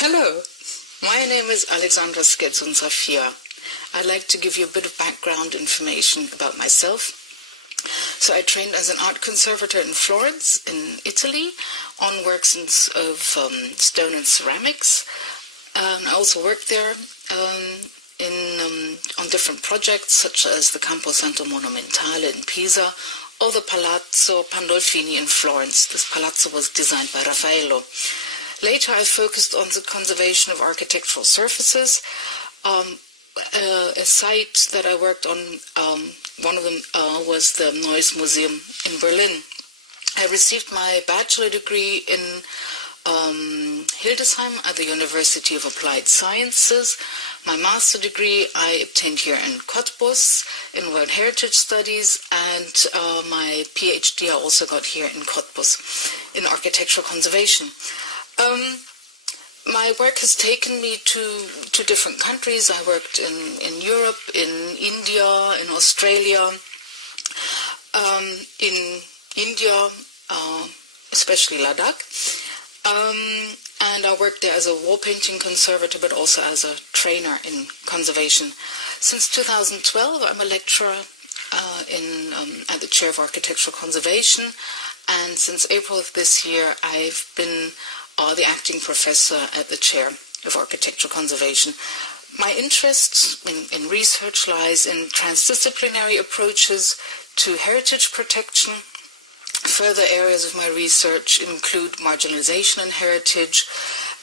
Hello, my name is Alexandra Skezun-Safia. I'd like to give you a bit of background information about myself. So I trained as an art conservator in Florence, in Italy, on works of stone and ceramics. I also worked there on different projects, such as the Campo Santo Monumentale in Pisa, or the Palazzo Pandolfini in Florence. This palazzo was designed by Raffaello. Later I focused on the conservation of architectural surfaces. A site that I worked on, one of them was the Neues Museum in Berlin. I received my bachelor degree in Hildesheim at the University of Applied Sciences. My master degree I obtained here in Cottbus in World Heritage Studies, and my PhD I also got here in Cottbus in architectural conservation. My work has taken me to different countries. I worked in Europe, in India, in Australia, in India, especially Ladakh. And I worked there as a wall painting conservator, but also as a trainer in conservation. Since 2012, I'm a lecturer at the Chair of Architectural Conservation, and since April of this year, I've been the acting professor at the Chair of Architectural Conservation. My interest in research lies in transdisciplinary approaches to heritage protection. Further areas of my research include marginalization and heritage,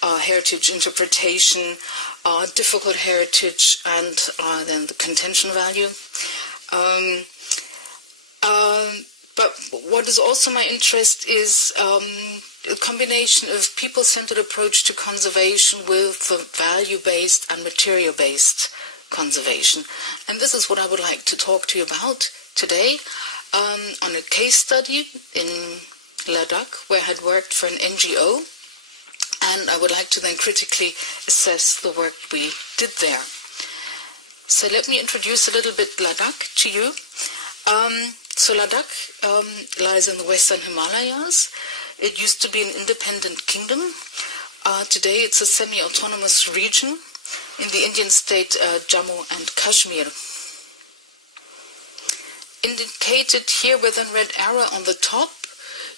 heritage interpretation, difficult heritage, and then the contention value. But what is also my interest is a combination of people-centered approach to conservation with the value-based and material-based conservation. And this is what I would like to talk to you about today on a case study in Ladakh, where I had worked for an NGO, and I would like to then critically assess the work we did there. So let me introduce a little bit Ladakh to you. So Ladakh lies in the Western Himalayas. It used to be an independent kingdom. Today it's a semi-autonomous region in the Indian state Jammu and Kashmir. Indicated here with a red arrow on the top,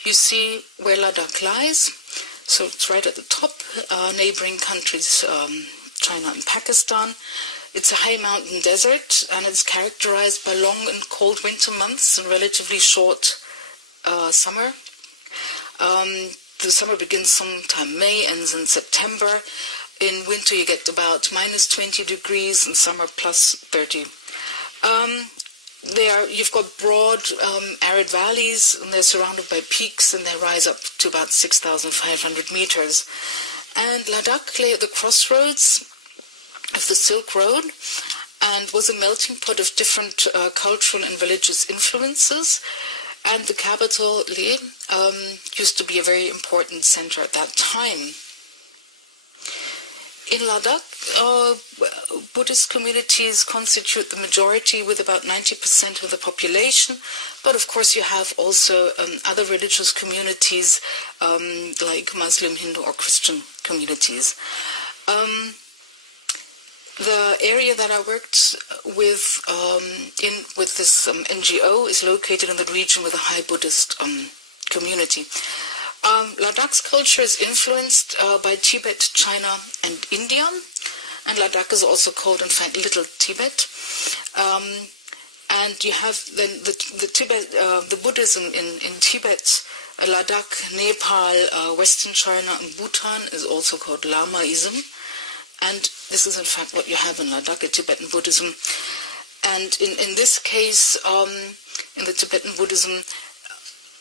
you see where Ladakh lies. So it's right at the top, neighboring countries, China and Pakistan. It's a high mountain desert, and it's characterized by long and cold winter months and relatively short summer. The summer begins sometime May, ends in September. In winter you get about minus 20 degrees, and summer plus 30. You've got broad arid valleys, and they're surrounded by peaks, and they rise up to about 6,500 meters. And Ladakh lay at the crossroads of the Silk Road and was a melting pot of different cultural and religious influences. And the capital, Leh, used to be a very important center at that time. In Ladakh, Buddhist communities constitute the majority with about 90% of the population, but of course you have also other religious communities like Muslim, Hindu or Christian communities. The area that I worked with this NGO is located in the region with a high Buddhist community. Ladakh's culture is influenced by Tibet, China, and India, and Ladakh is also called, in fact, Little Tibet. And you have the Buddhism in Tibet, Ladakh, Nepal, Western China, and Bhutan is also called Lamaism. And this is in fact what you have in Ladakh, a Tibetan Buddhism. And in this case, in the Tibetan Buddhism,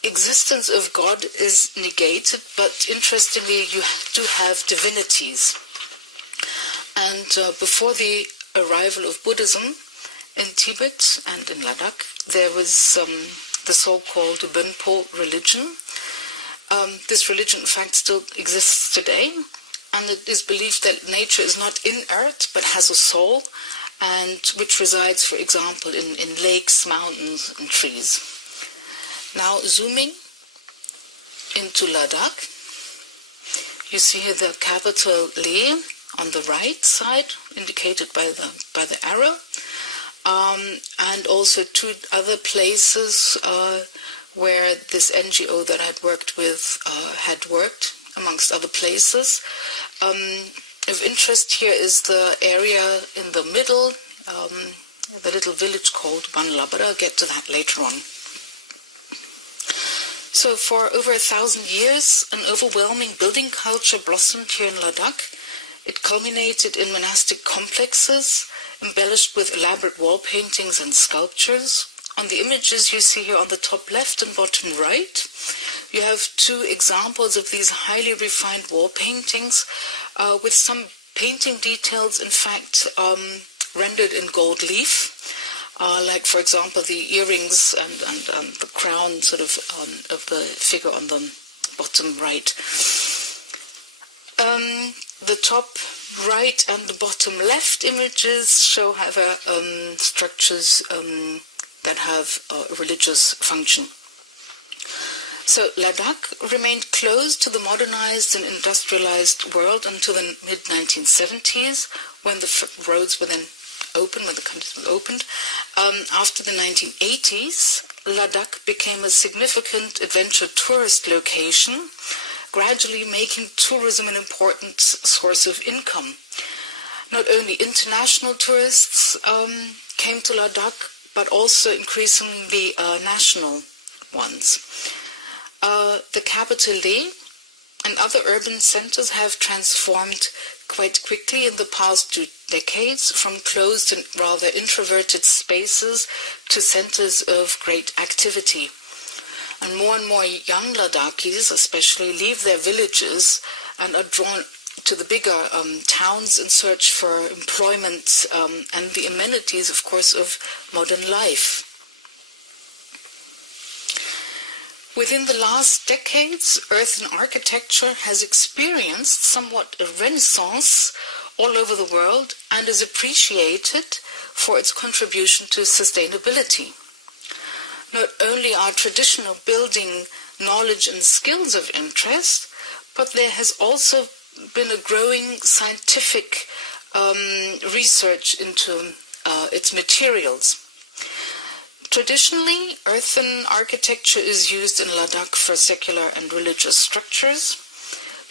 existence of God is negated, but interestingly you do have divinities. And before the arrival of Buddhism in Tibet and in Ladakh, there was the so-called Bonpo religion. This religion in fact still exists today. And it is believed that nature is not inert, but has a soul, and which resides, for example, in lakes, mountains, and trees. Now, zooming into Ladakh, You see here the capital Le on the right side, indicated by the arrow, and also two other places where this NGO that I'd worked with had worked, amongst other places. Of interest here is the area in the middle, the little village called Banla, but I'll get to that later on. So for over 1,000 years, an overwhelming building culture blossomed here in Ladakh. It culminated in monastic complexes, embellished with elaborate wall paintings and sculptures. On the images you see here on the top left and bottom right, you have two examples of these highly refined wall paintings with some painting details, in fact, rendered in gold leaf. Like, for example, the earrings and the crown sort of the figure on the bottom right. The top right and the bottom left images show, however, structures that have a religious function. So Ladakh remained closed to the modernized and industrialized world until the mid-1970s, when the roads were then open, when the country was opened. After the 1980s, Ladakh became a significant adventure tourist location, gradually making tourism an important source of income. Not only international tourists came to Ladakh, but also increasingly national ones. The capital Le and other urban centers have transformed quite quickly in the past 2 decades, from closed and rather introverted spaces to centers of great activity. And more young Ladakhis especially leave their villages and are drawn to the bigger towns in search for employment and the amenities, of course, of modern life. Within the last decades, earthen architecture has experienced somewhat a renaissance all over the world and is appreciated for its contribution to sustainability. Not only are traditional building knowledge and skills of interest, but there has also been a growing scientific research into its materials. Traditionally, earthen architecture is used in Ladakh for secular and religious structures.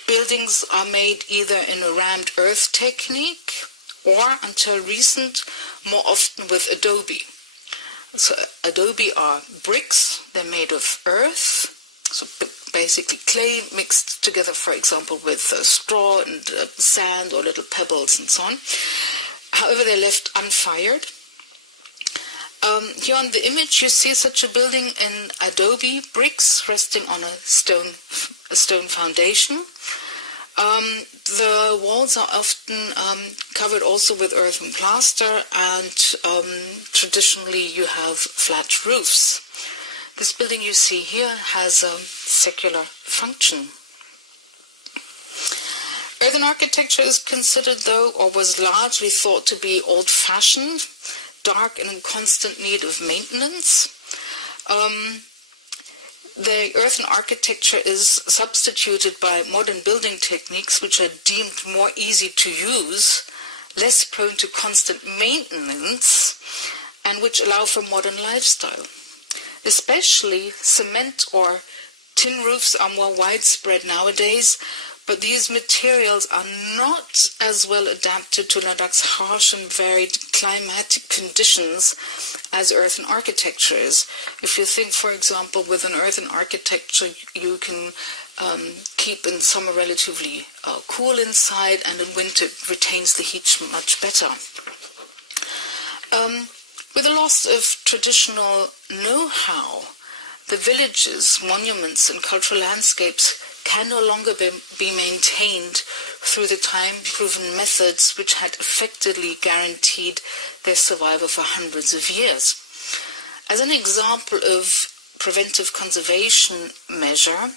Buildings are made either in a rammed earth technique or, until recent, more often with adobe. So adobe are bricks, they're made of earth, so basically clay mixed together, for example, with straw and sand or little pebbles and so on. However, they're left unfired. Here on the image you see such a building in adobe bricks resting on a stone foundation. The walls are often covered also with earth and plaster, and traditionally you have flat roofs. This building you see here has a secular function. Earthen architecture is considered, though, or was largely thought to be old-fashioned, dark and in constant need of maintenance. The earthen architecture is substituted by modern building techniques which are deemed more easy to use, less prone to constant maintenance, and which allow for modern lifestyle. Especially cement or tin roofs are more widespread nowadays, but these materials are not as well adapted to Ladakh's harsh and varied climatic conditions as earthen architecture is. If you think, for example, with an earthen architecture, you can keep in summer relatively cool inside, and in winter it retains the heat much better. With the loss of traditional know-how, the villages, monuments, and cultural landscapes can no longer be maintained through the time-proven methods which had effectively guaranteed their survival for hundreds of years. As an example of preventive conservation measure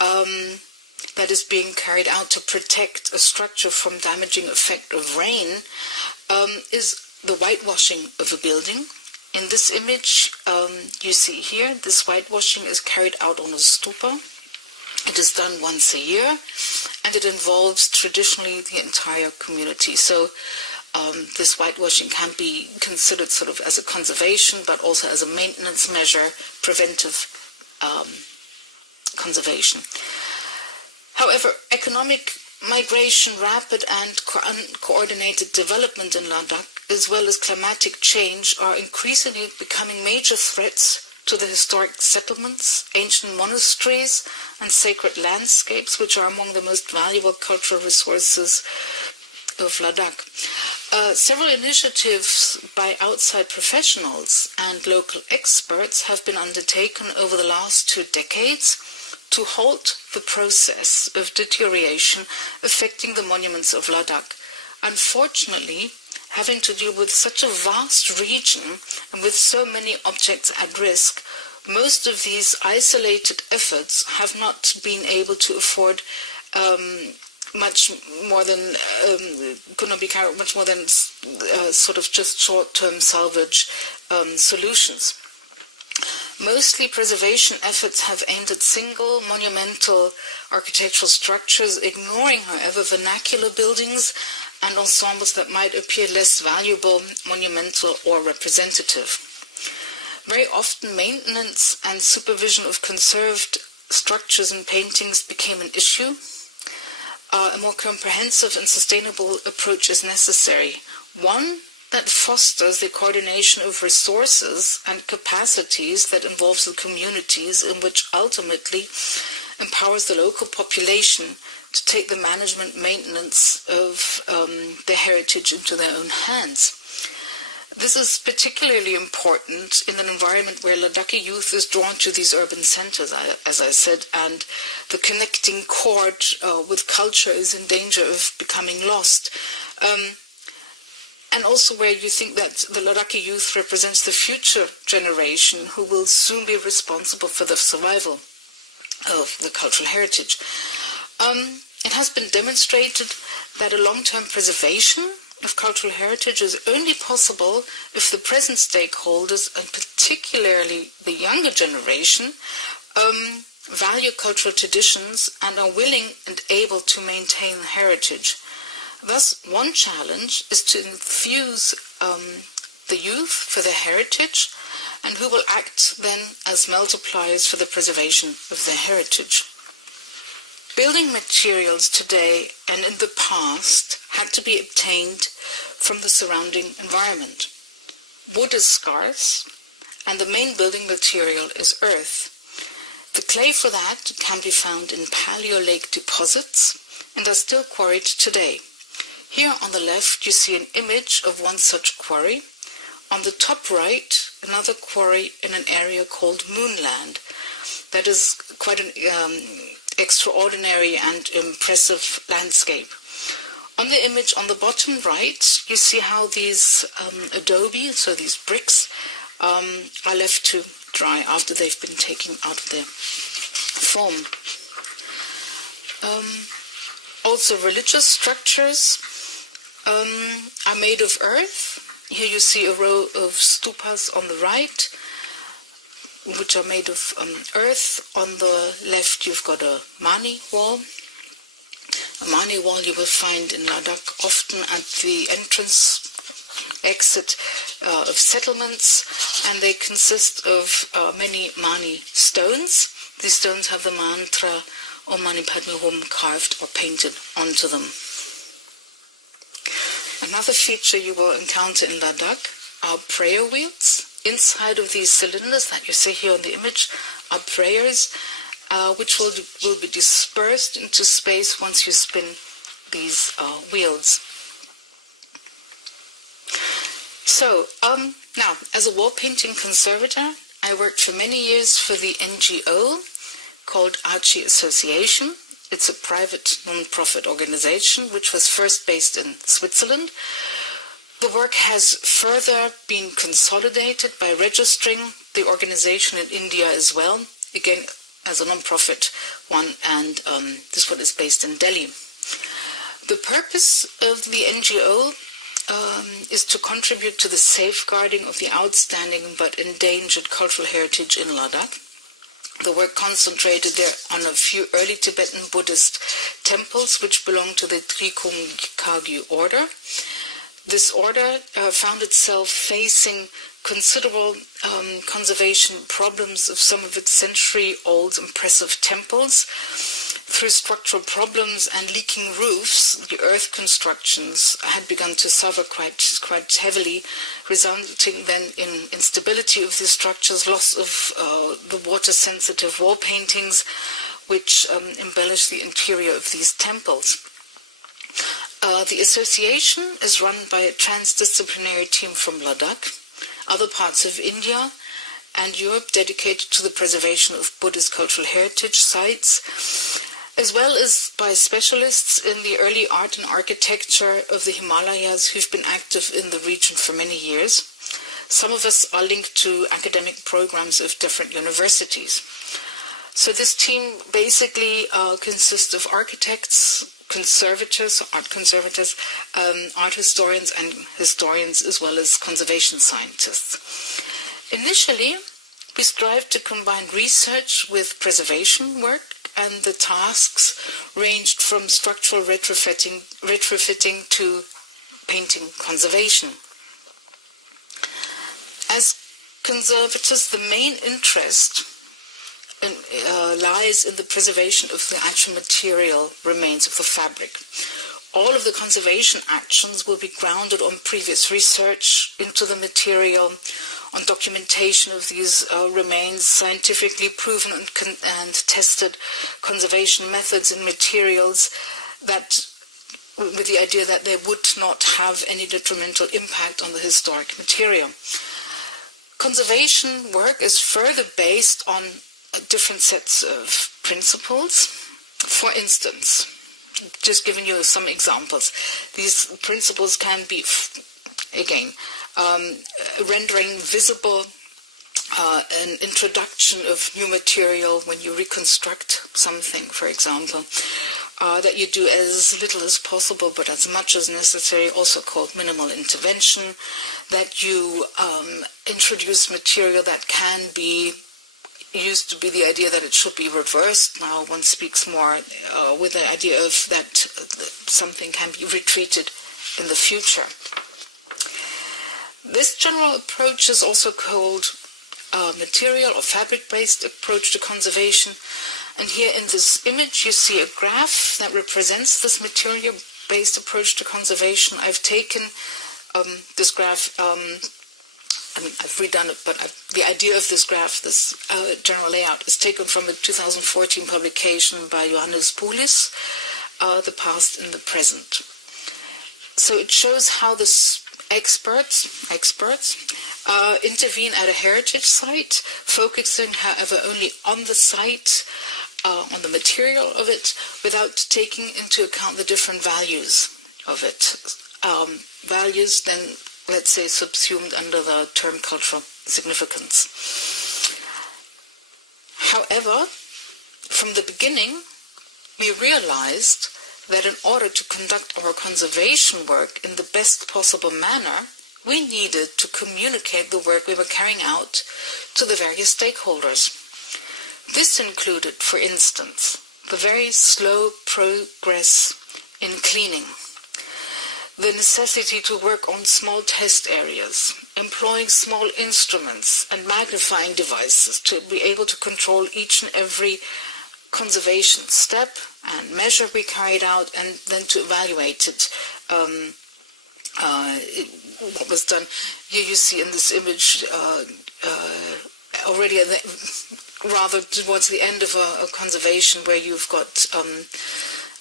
that is being carried out to protect a structure from damaging effect of rain is the whitewashing of a building. In this image you see here, this whitewashing is carried out on a stupa. It is done once a year, and it involves traditionally the entire community. So this whitewashing can be considered sort of as a conservation, but also as a maintenance measure, preventive conservation. However, economic migration, rapid and uncoordinated development in Ladakh, as well as climatic change, are increasingly becoming major threats to the historic settlements, ancient monasteries, and sacred landscapes, which are among the most valuable cultural resources of Ladakh. Several initiatives by outside professionals and local experts have been undertaken over the last 2 decades to halt the process of deterioration affecting the monuments of Ladakh. Unfortunately, having to deal with such a vast region and with so many objects at risk, most of these isolated efforts have not been able to afford much more than sort of just short-term salvage solutions. Mostly preservation efforts have aimed at single monumental architectural structures, ignoring, however, vernacular buildings and ensembles that might appear less valuable, monumental, or representative. Very often, maintenance and supervision of conserved structures and paintings became an issue. A more comprehensive and sustainable approach is necessary. One that fosters the coordination of resources and capacities that involves the communities, and which ultimately empowers the local population to take the management maintenance of their heritage into their own hands. This is particularly important in an environment where Ladakhi youth is drawn to these urban centers, as I said, and the connecting cord with culture is in danger of becoming lost. And also where you think that the Ladakhi youth represents the future generation who will soon be responsible for the survival of the cultural heritage. It has been demonstrated that a long-term preservation of cultural heritage is only possible if the present stakeholders, and particularly the younger generation, value cultural traditions and are willing and able to maintain heritage. Thus, one challenge is to infuse the youth for their heritage, and who will act then as multipliers for the preservation of their heritage. Building materials today and in the past had to be obtained from the surrounding environment. Wood is scarce, and the main building material is earth. The clay for that can be found in Paleolake deposits and are still quarried today. Here on the left you see an image of one such quarry. On the top right, another quarry in an area called Moonland. That is quite an extraordinary and impressive landscape. On the image on the bottom right, you see how these adobe, so these bricks, are left to dry after they've been taken out of their form. Also, religious structures are made of earth. Here you see a row of stupas on the right, which are made of earth. On the left you've got a mani wall. A mani wall you will find in Ladakh often at the exit of settlements, and they consist of many mani stones. These stones have the mantra Om Mani Padme Hum carved or painted onto them. Another feature you will encounter in Ladakh are prayer wheels. Inside of these cylinders that you see here on the image are prayers, which will be dispersed into space once you spin these wheels. So, now, as a wall painting conservator, I worked for many years for the NGO called Archie Association. It's a private non-profit organization which was first based in Switzerland. The work has further been consolidated by registering the organization in India as well, again as a non-profit one, and this one is based in Delhi. The purpose of the NGO is to contribute to the safeguarding of the outstanding but endangered cultural heritage in Ladakh. The work concentrated there on a few early Tibetan Buddhist temples which belonged to the Kagyu order. This order found itself facing considerable conservation problems of some of its century-old impressive temples. Through structural problems and leaking roofs, the earth constructions had begun to suffer quite heavily, resulting then in instability of the structures, loss of the water-sensitive wall paintings, which embellish the interior of these temples. The association is run by a transdisciplinary team from Ladakh, other parts of India, and Europe dedicated to the preservation of Buddhist cultural heritage sites, as well as by specialists in the early art and architecture of the Himalayas who've been active in the region for many years. Some of us are linked to academic programs of different universities. So this team basically consists of architects, conservators, art conservators, art historians and historians, as well as conservation scientists. Initially, we strived to combine research with preservation work, and the tasks ranged from structural retrofitting to painting conservation. As conservators, the main interest lies in the preservation of the actual material remains of the fabric. All of the conservation actions will be grounded on previous research into the material, on documentation of these remains, scientifically proven and tested conservation methods and materials, that with the idea that they would not have any detrimental impact on the historic material. Conservation work is further based on different sets of principles. For instance, just giving you some examples, these principles can be, again, rendering visible an introduction of new material when you reconstruct something, for example, that you do as little as possible but as much as necessary, also called minimal intervention, that you introduce material that can be used to be the idea that it should be reversed. Now one speaks more with the idea of that something can be retreated in the future. This general approach is also called material or fabric-based approach to conservation. And here in this image you see a graph that represents this material-based approach to conservation. I've taken this graph, I've redone it, but the idea of this graph, this general layout, is taken from a 2014 publication by Johannes Poulis, The Past and the Present. So it shows how the experts intervene at a heritage site, focusing, however, only on the site, on the material of it, without taking into account the different values of it. Values then, let's say, subsumed under the term cultural significance. However, from the beginning, we realized that in order to conduct our conservation work in the best possible manner, we needed to communicate the work we were carrying out to the various stakeholders. This included, for instance, the very slow progress in cleaning, the necessity to work on small test areas, employing small instruments and magnifying devices to be able to control each and every conservation step and measure we carried out, and then to evaluate it, what was done. Here you see in this image already rather towards the end of a conservation where you've got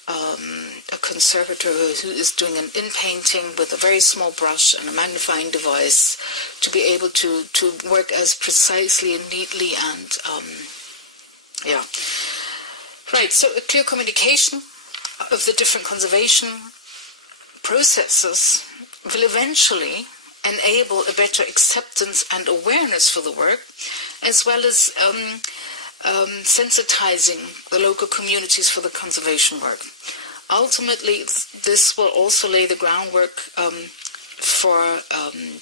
a conservator who is doing an in-painting with a very small brush and a magnifying device to be able to work as precisely and neatly and Right, so a clear communication of the different conservation processes will eventually enable a better acceptance and awareness for the work, as well as sensitizing the local communities for the conservation work. Ultimately, this will also lay the groundwork for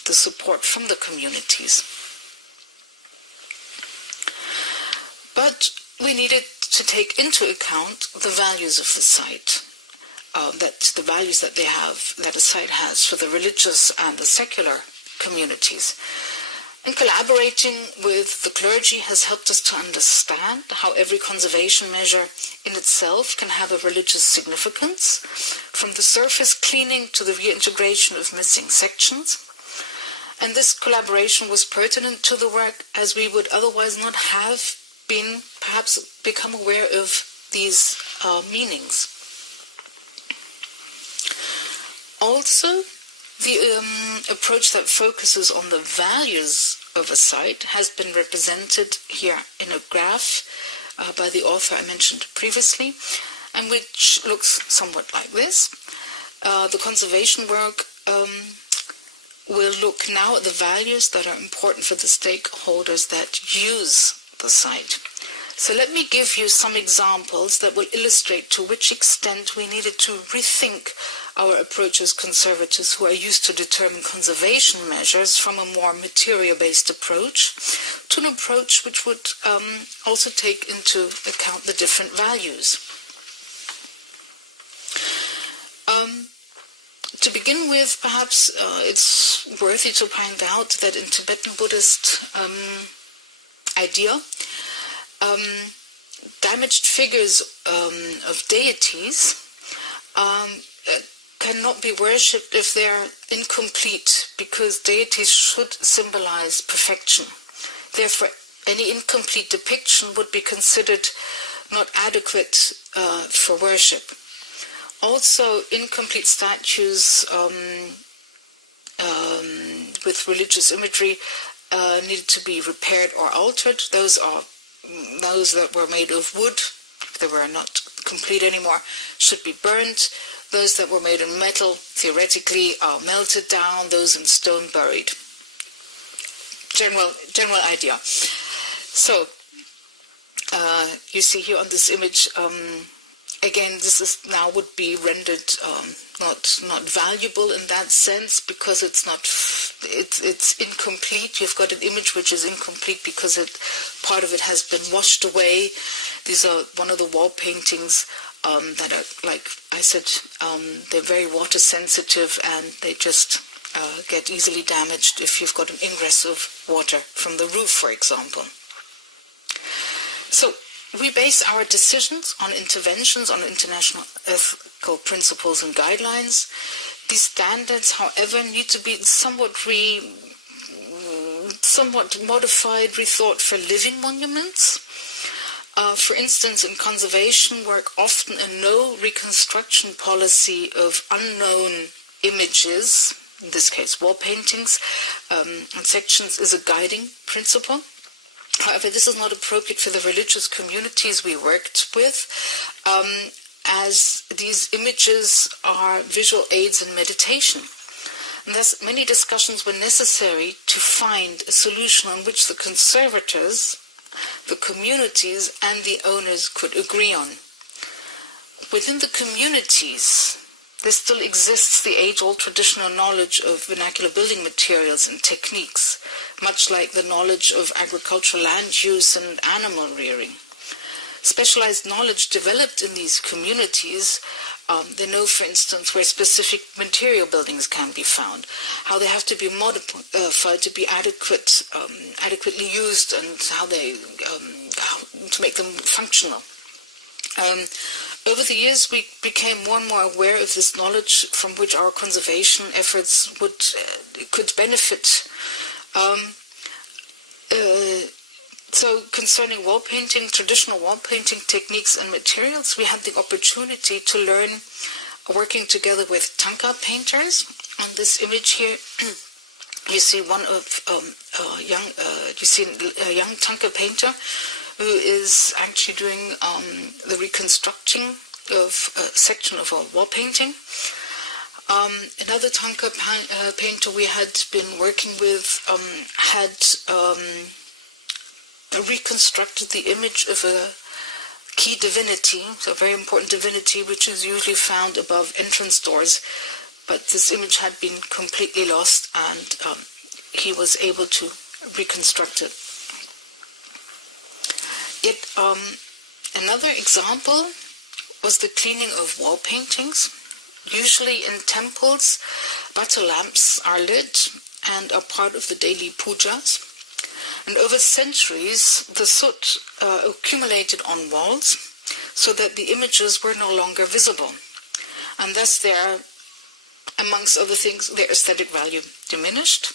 the support from the communities. But we needed to take into account the values of the site, the values that a site has for the religious and the secular communities. And collaborating with the clergy has helped us to understand how every conservation measure in itself can have a religious significance, from the surface cleaning to the reintegration of missing sections. And this collaboration was pertinent to the work, as we would otherwise not have perhaps become aware of these meanings. Also, the approach that focuses on the values of a site has been represented here in a graph by the author I mentioned previously, and which looks somewhat like this. The conservation work will look now at the values that are important for the stakeholders that use the site. So let me give you some examples that will illustrate to which extent we needed to rethink our approach as conservators who are used to determine conservation measures from a more material-based approach to an approach which would also take into account the different values. To begin with, perhaps it's worthy to point out that in Tibetan Buddhist idea, damaged figures of deities cannot be worshipped if they are incomplete, because deities should symbolize perfection. Therefore, any incomplete depiction would be considered not adequate for worship. Also, incomplete statues with religious imagery needed to be repaired or altered. Those that were made of wood, if they were not complete anymore, should be burnt. Those that were made in metal, theoretically, are melted down. Those in stone, buried. General idea. So, you see here on this image, again, this now would be rendered not valuable in that sense, because it's incomplete. You've got an image which is incomplete because part of it has been washed away. These are one of the wall paintings that are, like I said, they're very water sensitive, and they just get easily damaged if you've got an ingress of water from the roof, for example. So we base our decisions on interventions on international ethical principles and guidelines. These standards, however, need to be somewhat modified, rethought for living monuments. For instance, in conservation work, often a no reconstruction policy of unknown images, in this case wall paintings, and sections, is a guiding principle. However, this is not appropriate for the religious communities we worked with, as these images are visual aids in meditation. And thus, many discussions were necessary to find a solution on which the conservators, the communities, and the owners could agree on. Within the communities, there still exists the age-old traditional knowledge of vernacular building materials and techniques, much like the knowledge of agricultural land use and animal rearing. Specialized knowledge developed in these communities, they know, for instance, where specific material buildings can be found, how they have to be modified to be adequately used, and how to make them functional. Over the years, we became more and more aware of this knowledge from which our conservation efforts could benefit. So concerning wall painting, traditional wall painting techniques and materials, we had the opportunity to learn working together with Tanka painters. On this image here, you see a young Tanka painter who is actually doing the reconstructing of a section of a wall painting. Another Tanka painter we had been working with had reconstructed the image of a key divinity, so a very important divinity, which is usually found above entrance doors, but this image had been completely lost, and he was able to reconstruct it. Yet another example was the cleaning of wall paintings. Usually in temples, butter lamps are lit and are part of the daily pujas. And over centuries, the soot accumulated on walls so that the images were no longer visible. And thus their, amongst other things, their aesthetic value diminished.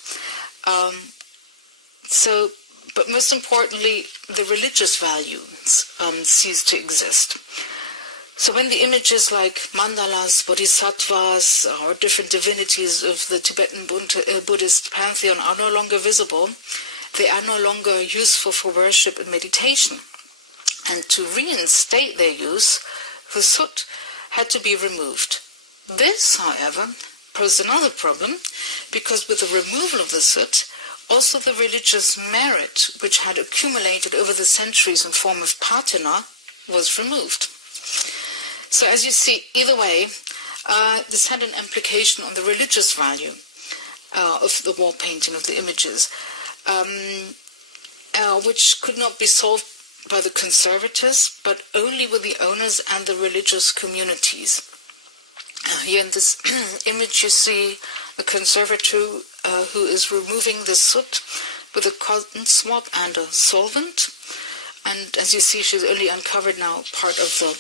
But most importantly, the religious values ceased to exist. So when the images like mandalas, bodhisattvas, or different divinities of the Tibetan Buddhist pantheon are no longer visible, they are no longer useful for worship and meditation. And to reinstate their use, the soot had to be removed. This, however, posed another problem, because with the removal of the soot, also the religious merit which had accumulated over the centuries in form of patina was removed. So as you see, either way, this had an implication on the religious value of the wall painting, of the images, which could not be solved by the conservators, but only with the owners and the religious communities. Here in this image you see a conservator who is removing the soot with a cotton swab and a solvent. And as you see, she's only uncovered now part of the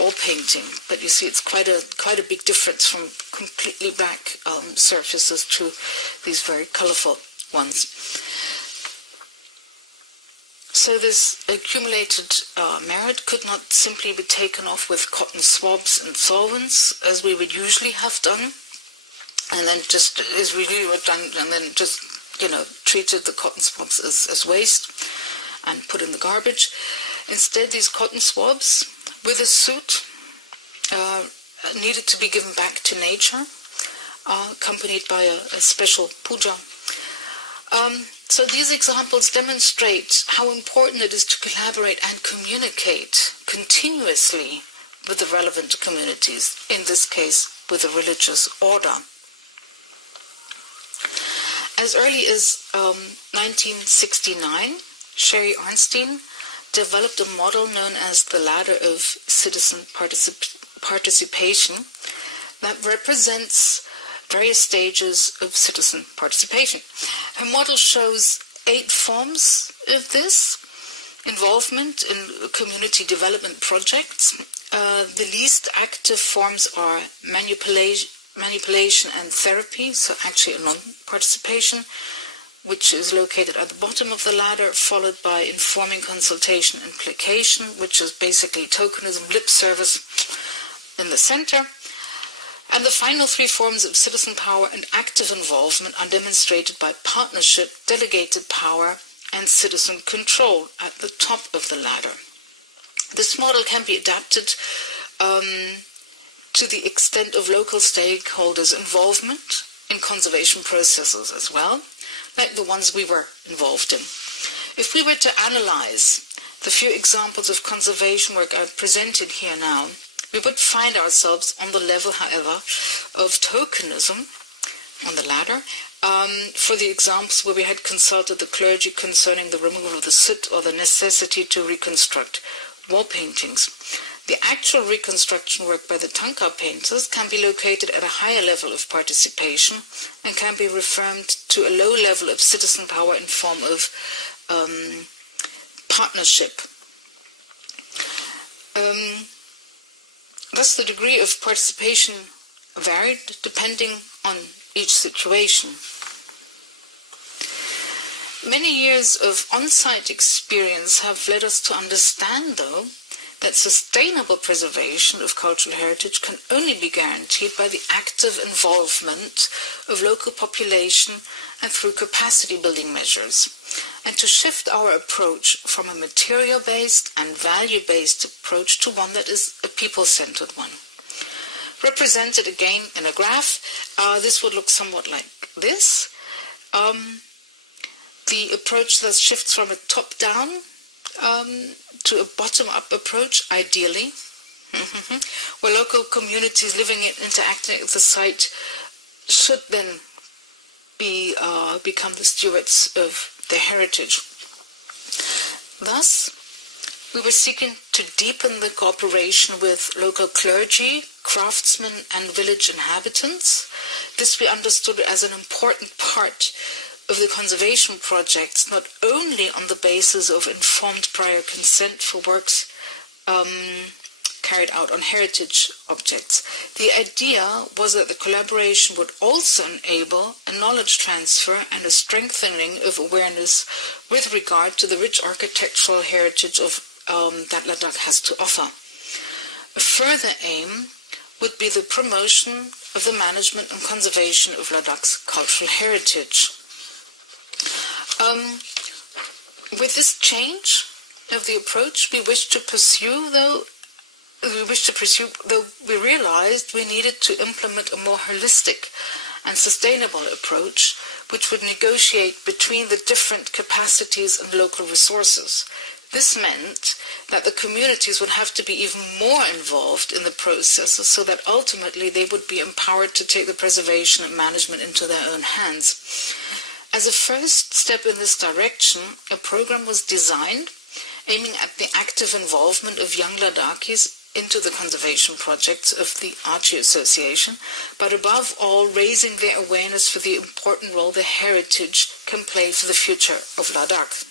wall painting, but you see it's quite a big difference from completely black surfaces to these very colorful ones. So this accumulated merit could not simply be taken off with cotton swabs and solvents, as we would usually have done, and then just as we usually would done, and then just treated the cotton swabs as waste and put in the garbage. Instead, these cotton swabs with a soot needed to be given back to nature, accompanied by a special puja. So these examples demonstrate how important it is to collaborate and communicate continuously with the relevant communities, in this case with the religious order. As early as 1969, Sherry Arnstein developed a model known as the ladder of citizen participation that represents various stages of citizen participation. Her model shows 8 forms of this involvement in community development projects. The least active forms are manipulation and therapy, so actually a non-participation, which is located at the bottom of the ladder, followed by informing, consultation, and implication, which is basically tokenism, lip service, in the center. And the final 3 forms of citizen power and active involvement are demonstrated by partnership, delegated power, and citizen control at the top of the ladder. This model can be adapted to the extent of local stakeholders' involvement in conservation processes as well, like the ones we were involved in. If we were to analyze the few examples of conservation work I've presented here now, we would find ourselves on the level, however, of tokenism on the ladder. For the examples where we had consulted the clergy concerning the removal of the soot or the necessity to reconstruct wall paintings. The actual reconstruction work by the Tanka painters can be located at a higher level of participation and can be referred to a low level of citizen power in form of partnership. Thus, the degree of participation varied depending on each situation. Many years of on-site experience have led us to understand, though, that sustainable preservation of cultural heritage can only be guaranteed by the active involvement of local population and through capacity building measures, and to shift our approach from a material-based and value-based approach to one that is a people-centered one. Represented again in a graph, this would look somewhat like this. The approach thus shifts from a top-down to a bottom-up approach, ideally, where local communities living and interacting at the site should then become the stewards of their heritage. Thus, we were seeking to deepen the cooperation with local clergy, craftsmen, and village inhabitants. This we understood as an important part of the conservation projects, not only on the basis of informed prior consent for works carried out on heritage objects. The idea was that the collaboration would also enable a knowledge transfer and a strengthening of awareness with regard to the rich architectural heritage of that Ladakh has to offer. A further aim would be the promotion of the management and conservation of Ladakh's cultural heritage. With this change of the approach we wished to pursue, though we realized we needed to implement a more holistic and sustainable approach, which would negotiate between the different capacities and local resources. This meant that the communities would have to be even more involved in the process so that ultimately they would be empowered to take the preservation and management into their own hands. As a first step in this direction, a program was designed aiming at the active involvement of young Ladakhis into the conservation projects of the Archie Association, but above all raising their awareness for the important role the heritage can play for the future of Ladakh.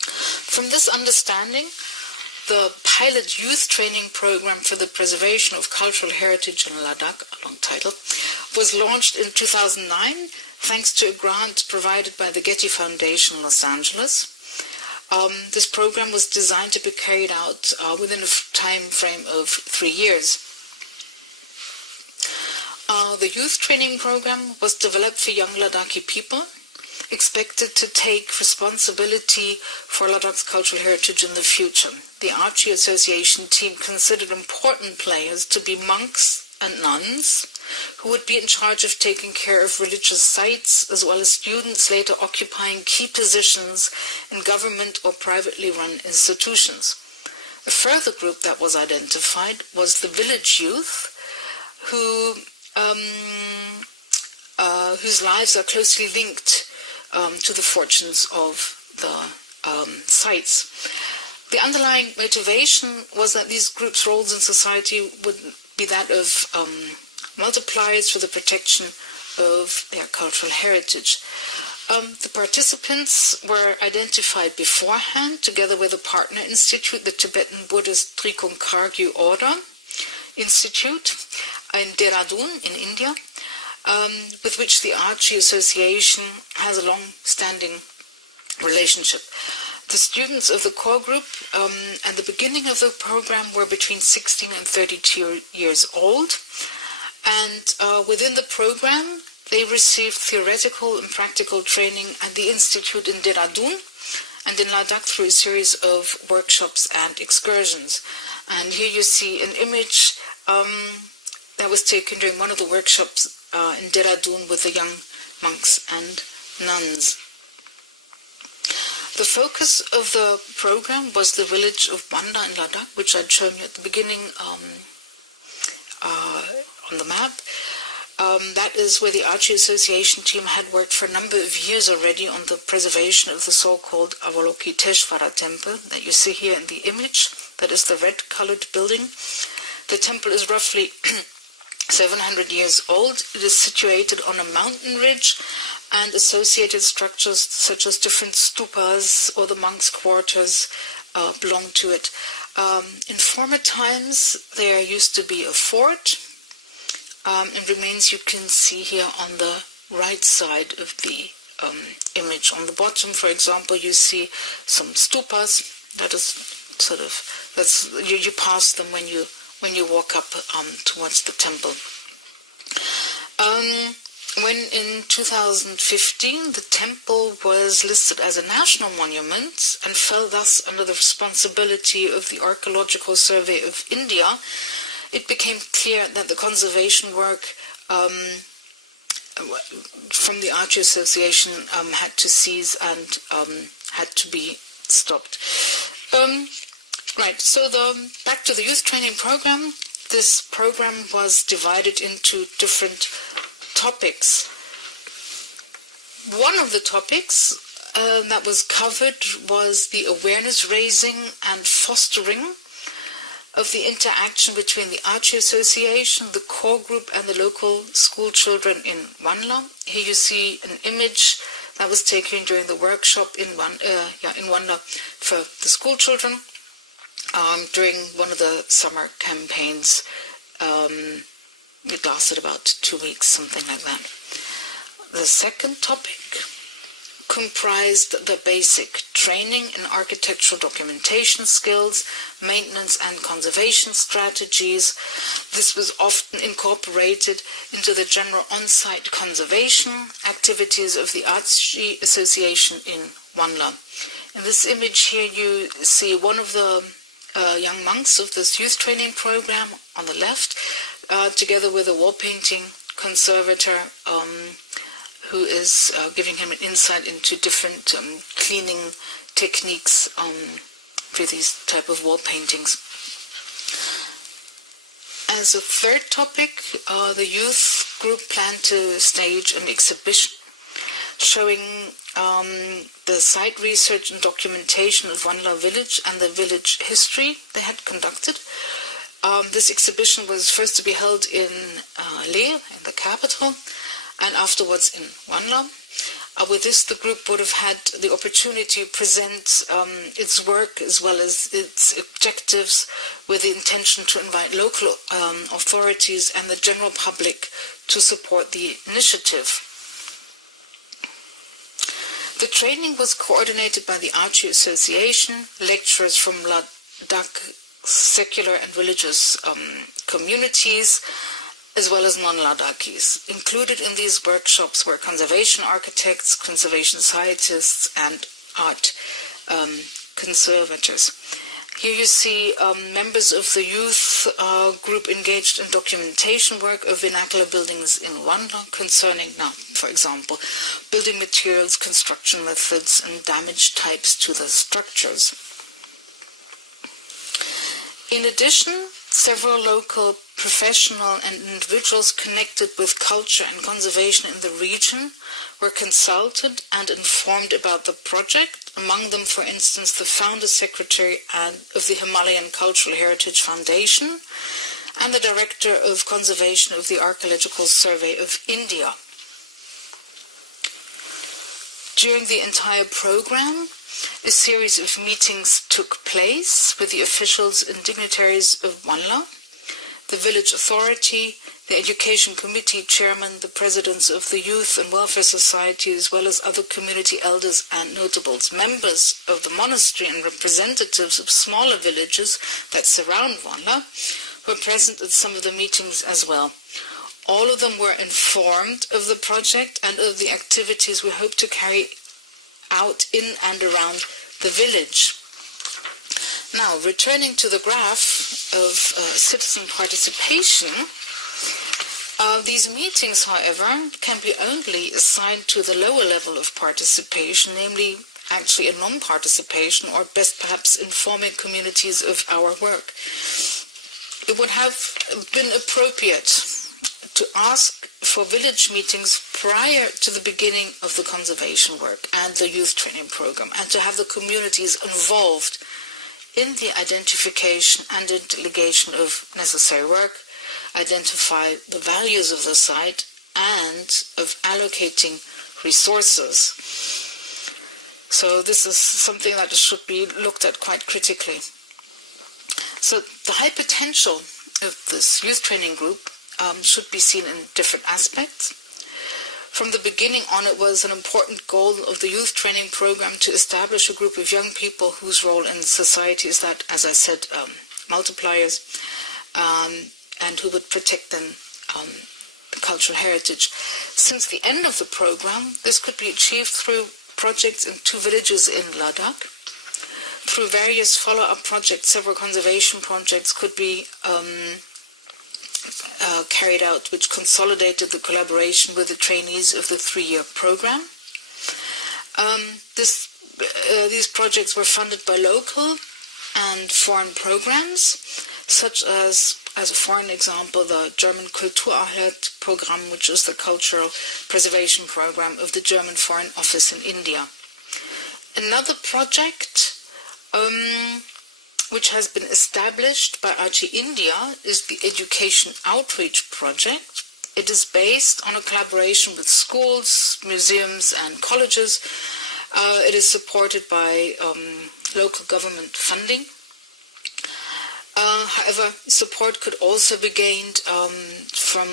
From this understanding, the pilot youth training program for the preservation of cultural heritage in Ladakh, a long title, was launched in 2009 thanks to a grant provided by the Getty Foundation in Los Angeles. This program was designed to be carried out within a time frame of 3 years. The youth training program was developed for young Ladakhi people, expected to take responsibility for Ladakh's cultural heritage in the future. The Archie Association team considered important players to be monks and nuns, who would be in charge of taking care of religious sites, as well as students later occupying key positions in government or privately run institutions. A further group that was identified was the village youth, whose lives are closely linked to the fortunes of the sites. The underlying motivation was that these groups' roles in society would be that of multipliers for the protection of their cultural heritage. The participants were identified beforehand, together with a partner institute, the Tibetan Buddhist Trikung Khargyu Order Institute in Dehradun in India, with which the Archie Association has a long-standing relationship. The students of the core group at the beginning of the program were between 16 and 32 years old, and within the program they received theoretical and practical training at the institute in Dehradun and in Ladakh through a series of workshops and excursions. And here you see an image that was taken during one of the workshops in Dehradun with the young monks and nuns. The focus of the program was the village of Banda in Ladakh, which I'd shown you at the beginning on the map. That is where the Archie Association team had worked for a number of years already on the preservation of the so-called Avalokiteshvara temple that you see here in the image. That is the red-colored building. The temple is roughly 700 years old. It is situated on a mountain ridge, and associated structures such as different stupas or the monks' quarters belong to it. In former times there used to be a fort, and remains you can see here on the right side of the image. On the bottom, for example, you see some stupas. That is sort of, that's you pass them when you walk up towards the temple. When in 2015 the temple was listed as a national monument and fell thus under the responsibility of the Archaeological Survey of India, it became clear that the conservation work from the Archie Association had to cease and had to be stopped. Right, so back to the youth training program. This program was divided into different topics. One of the topics that was covered was the awareness raising and fostering of the interaction between the Archie Association, the core group, and the local school children in Wanla. Here you see an image that was taken during the workshop in Wanla for the school children during one of the summer campaigns. It lasted about 2 weeks, something like that. The second topic comprised the basic training in architectural documentation skills, maintenance and conservation strategies. This was often incorporated into the general on-site conservation activities of the Archie Association in Wanla. In this image here you see one of the young monks of this youth training program on the left, together with a wall painting conservator who is giving him an insight into different cleaning techniques for these type of wall paintings. As a third topic, the youth group planned to stage an exhibition showing the site research and documentation of Wanla village and the village history they had conducted. This exhibition was first to be held in Leer, in the capital, and afterwards in Wanla. With this, the group would have had the opportunity to present its work as well as its objectives, with the intention to invite local authorities and the general public to support the initiative. The training was coordinated by the Archie Association, lecturers from Ladakh secular and religious communities, as well as non-Ladakhis. Included in these workshops were conservation architects, conservation scientists, and art conservators. Here you see members of the youth group engaged in documentation work of vernacular buildings in Wanla concerning, now, for example, building materials, construction methods, and damage types to the structures. In addition, several local professional and individuals connected with culture and conservation in the region were consulted and informed about the project, among them, for instance, the founder secretary of the Himalayan Cultural Heritage Foundation and the director of conservation of the Archaeological Survey of India. During the entire program, a series of meetings took place with the officials and dignitaries of Wanla, the village authority, the education committee chairman, the presidents of the youth and welfare society, as well as other community elders and notables. Members of the monastery and representatives of smaller villages that surround Wanla were present at some of the meetings as well. All of them were informed of the project and of the activities we hope to carry out in and around the village. Now, returning to the graph of citizen participation, these meetings, however, can be only assigned to the lower level of participation, namely actually a non-participation, or best perhaps informing communities of our work. It would have been appropriate to ask for village meetings prior to the beginning of the conservation work and the youth training program, and to have the communities involved in the identification and delegation of necessary work, identify the values of the site, and of allocating resources. So this is something that should be looked at quite critically. So the high potential of this youth training group should be seen in different aspects. From the beginning on, it was an important goal of the youth training program to establish a group of young people whose role in society is that, as I said, multipliers, and who would protect the cultural heritage. Since the end of the program, this could be achieved through projects in 2 villages in Ladakh. Through various follow-up projects, several conservation projects could be carried out, which consolidated the collaboration with the trainees of the 3-year program. These projects were funded by local and foreign programs, such as a foreign example, the German Kulturerhalt program, which is the cultural preservation program of the German Foreign Office in India. Another project which has been established by Archie India is the Education Outreach Project. It is based on a collaboration with schools, museums and colleges. It is supported by local government funding. However, support could also be gained from,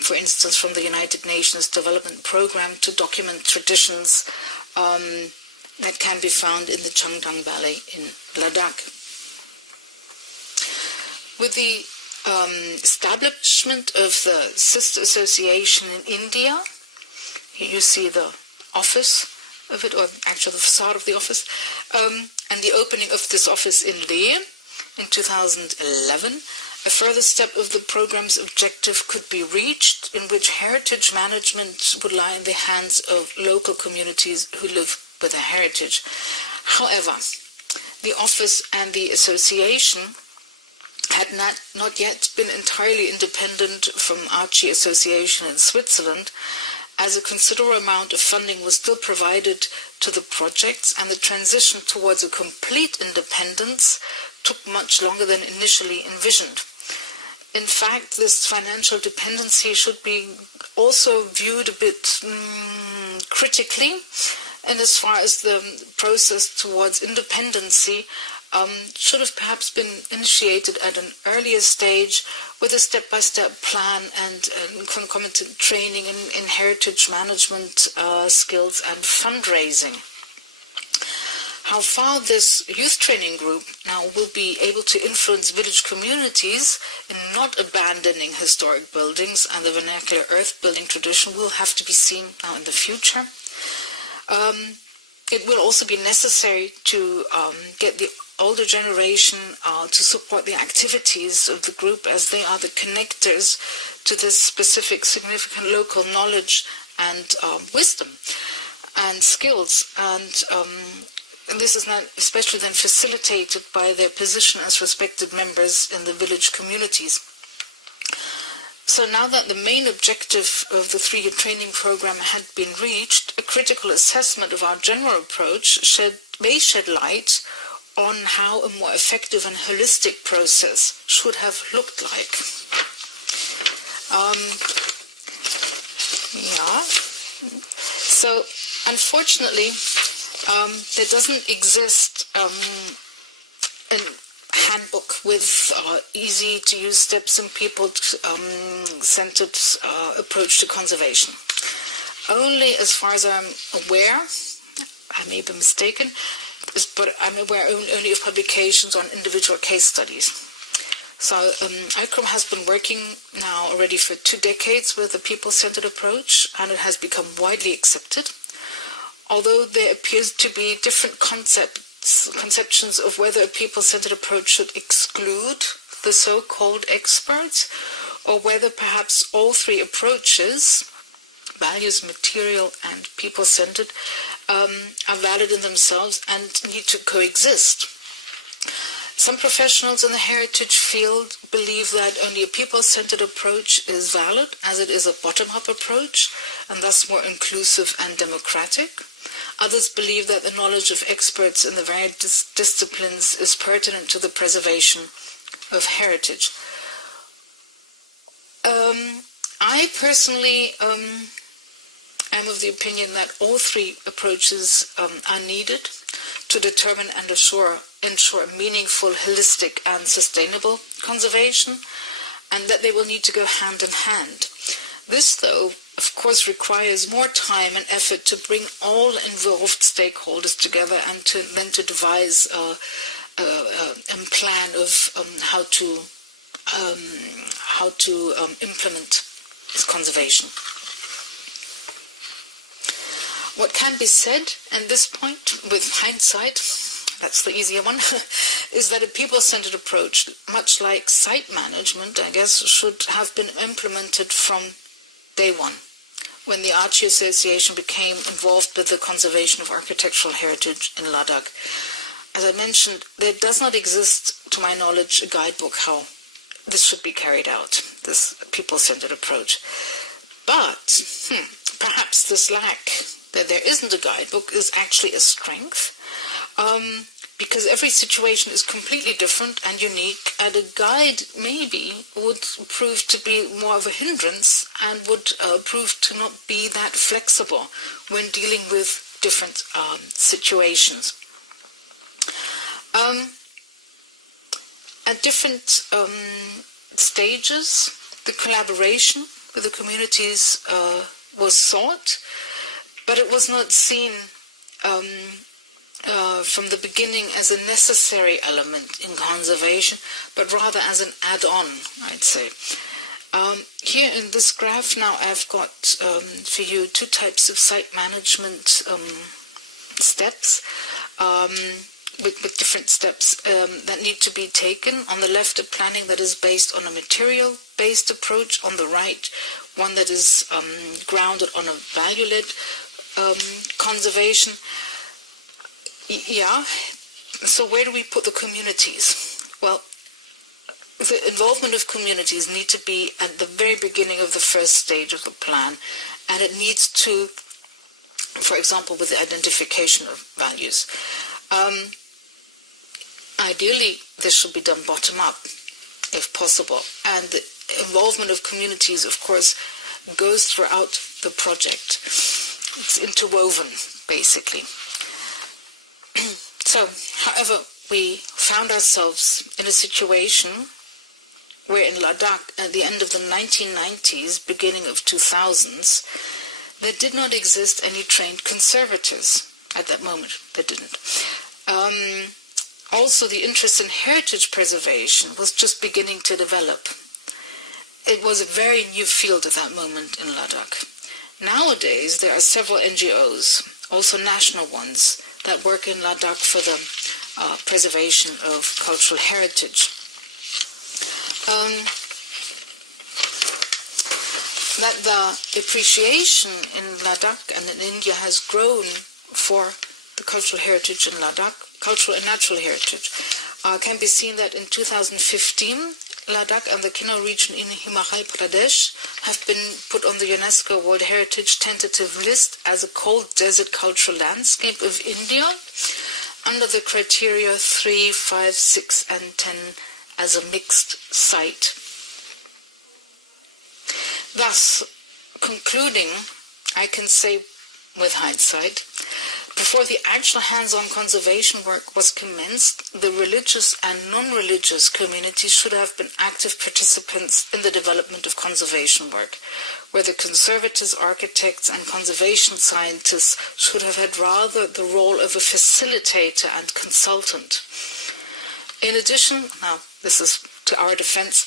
for instance, from the United Nations Development Programme to document traditions that can be found in the Changdang Valley in Ladakh. With the establishment of the sister association in India, here you see the office of it, or actually the facade of the office, and the opening of this office in Leh in 2011, a further step of the program's objective could be reached, in which heritage management would lie in the hands of local communities who live with a heritage. However, the office and the association had not yet been entirely independent from Archie Association in Switzerland, as a considerable amount of funding was still provided to the projects, and the transition towards a complete independence took much longer than initially envisioned. In fact, this financial dependency should be also viewed a bit critically, and as far as the process towards independency should have perhaps been initiated at an earlier stage with a step-by-step plan and concomitant training in heritage management skills and fundraising. How far this youth training group now will be able to influence village communities in not abandoning historic buildings and the vernacular earth-building tradition will have to be seen now in the future. It will also be necessary to get the older generation to support the activities of the group, as they are the connectors to this specific significant local knowledge and wisdom and skills. And this is not especially then facilitated by their position as respected members in the village communities. So now that the main objective of the 3-year training program had been reached, a critical assessment of our general approach may shed light on how a more effective and holistic process should have looked like. So, unfortunately, there doesn't exist a handbook with easy-to-use steps and people-centered approach to conservation. Only as far as I'm aware, I may be mistaken, but I'm aware only of publications on individual case studies. So ICROM has been working now already for 2 decades with a people-centered approach, and it has become widely accepted. Although there appears to be different conceptions of whether a people-centered approach should exclude the so-called experts, or whether perhaps all 3 approaches, values, material, and people-centered, are valid in themselves and need to coexist. Some professionals in the heritage field believe that only a people-centered approach is valid, as it is a bottom-up approach, and thus more inclusive and democratic. Others believe that the knowledge of experts in the various disciplines is pertinent to the preservation of heritage. I personally am of the opinion that all 3 approaches are needed to determine and ensure a meaningful, holistic and sustainable conservation, and that they will need to go hand in hand. This, though, of course, requires more time and effort to bring all involved stakeholders together and then to devise a plan of how to implement this conservation. What can be said at this point, with hindsight, that's the easier one, is that a people-centered approach, much like site management, I guess, should have been implemented from day one, when the Archie Association became involved with the conservation of architectural heritage in Ladakh. As I mentioned, there does not exist, to my knowledge, a guidebook how this should be carried out, this people-centered approach. But perhaps this lack that there isn't a guidebook is actually a strength, because every situation is completely different and unique, and a guide maybe would prove to be more of a hindrance and would prove to not be that flexible when dealing with different situations. At different stages, the collaboration with the communities was sought, but it was not seen from the beginning as a necessary element in conservation, but rather as an add-on, I'd say. Here in this graph now I've got for you two types of site management steps, with different steps that need to be taken. On the left, a planning that is based on a material-based approach. On the right, one that is grounded on a value-led conservation. Yeah, so where do we put the communities? Well, the involvement of communities need to be at the very beginning of the first stage of the plan, and it needs to, for example, with the identification of values. Ideally, this should be done bottom-up, if possible, and the involvement of communities, of course, goes throughout the project. It's interwoven, basically. So, however, we found ourselves in a situation where in Ladakh, at the end of the 1990s, beginning of 2000s, there did not exist any trained conservators at that moment. There didn't. Also, the interest in heritage preservation was just beginning to develop. It was a very new field at that moment in Ladakh. Nowadays, there are several NGOs, also national ones, that work in Ladakh for the preservation of cultural heritage. That the appreciation in Ladakh and in India has grown for the cultural heritage in Ladakh, cultural and natural heritage, can be seen that in 2015, Ladakh and the Kinnaur region in Himachal Pradesh have been put on the UNESCO World Heritage tentative list as a cold desert cultural landscape of India under the criteria 3, 5, 6 and 10 as a mixed site. Thus, concluding, I can say with hindsight, before the actual hands-on conservation work was commenced, the religious and non-religious communities should have been active participants in the development of conservation work, where the conservators, architects and conservation scientists should have had rather the role of a facilitator and consultant. In addition, now this is to our defense,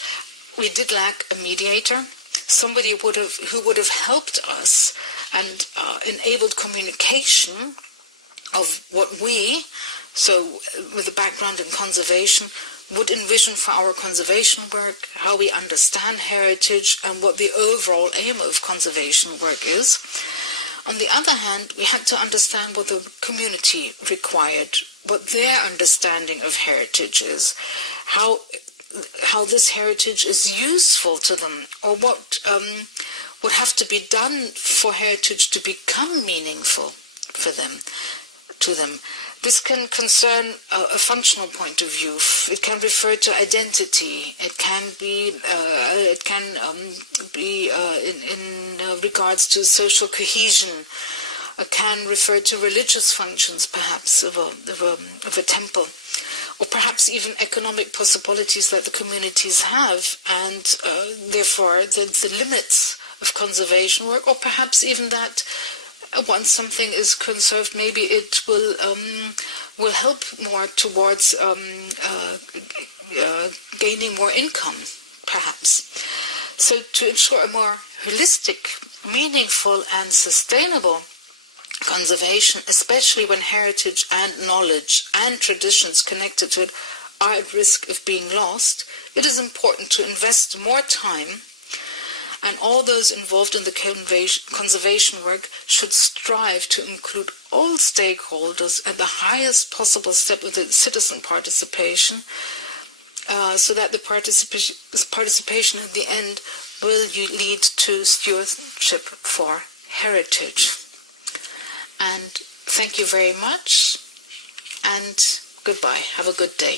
we did lack a mediator, somebody who would have helped us and enabled communication of what we, so with a background in conservation, would envision for our conservation work, how we understand heritage, and what the overall aim of conservation work is. On the other hand, we had to understand what the community required, what their understanding of heritage is, how this heritage is useful to them, or what would have to be done for heritage to become meaningful for them, to them. This can concern a functional point of view. It can refer to identity. It can be in regards to social cohesion. It can refer to religious functions, perhaps of a temple, or perhaps even economic possibilities that the communities have, and therefore the limits of conservation work, or perhaps even that once something is conserved, maybe it will help more towards gaining more income, perhaps. So to ensure a more holistic, meaningful and sustainable conservation, especially when heritage and knowledge and traditions connected to it are at risk of being lost, it is important to invest more time, and all those involved in the conservation work should strive to include all stakeholders at the highest possible step of the citizen participation, so that the participation at the end will lead to stewardship for heritage. And thank you very much, and goodbye. Have a good day.